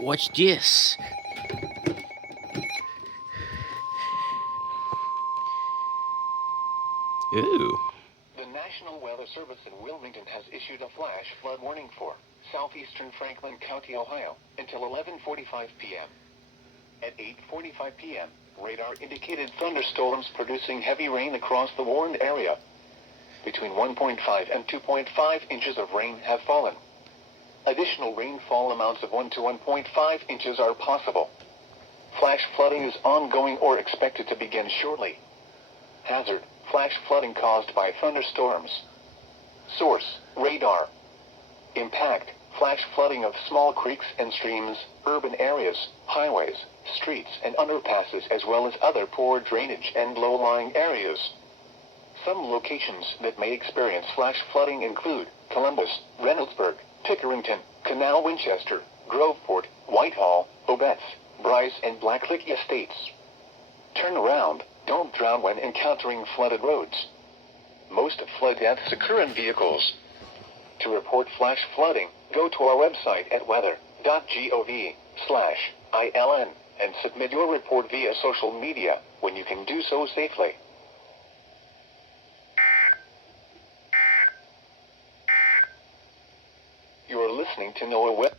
Watch this. Ooh. The National Weather Service in Wilmington has issued a flash flood warning for southeastern Franklin County, Ohio, until 11:45 p.m. At 8:45 p.m., radar indicated thunderstorms producing heavy rain across the warned area. Between 1.5 and 2.5 inches of rain have fallen. Additional rainfall amounts of 1 to 1.5 inches are possible. Flash flooding is ongoing or expected to begin shortly. Hazard: flash flooding caused by thunderstorms. Source: radar. Impact: flash flooding of small creeks and streams, urban areas, highways, streets and underpasses, as well as other poor drainage and low-lying areas. Some locations that may experience flash flooding include Columbus, Reynoldsburg, Pickerington, Canal Winchester, Groveport, Whitehall, Obetz, Bryce and Blacklick Estates. Turn around. Don't drown when encountering flooded roads. Most flood deaths occur in vehicles. To report flash flooding, go to our website at weather.gov/ILN and submit your report via social media when you can do so safely. You are listening to NOAA Web.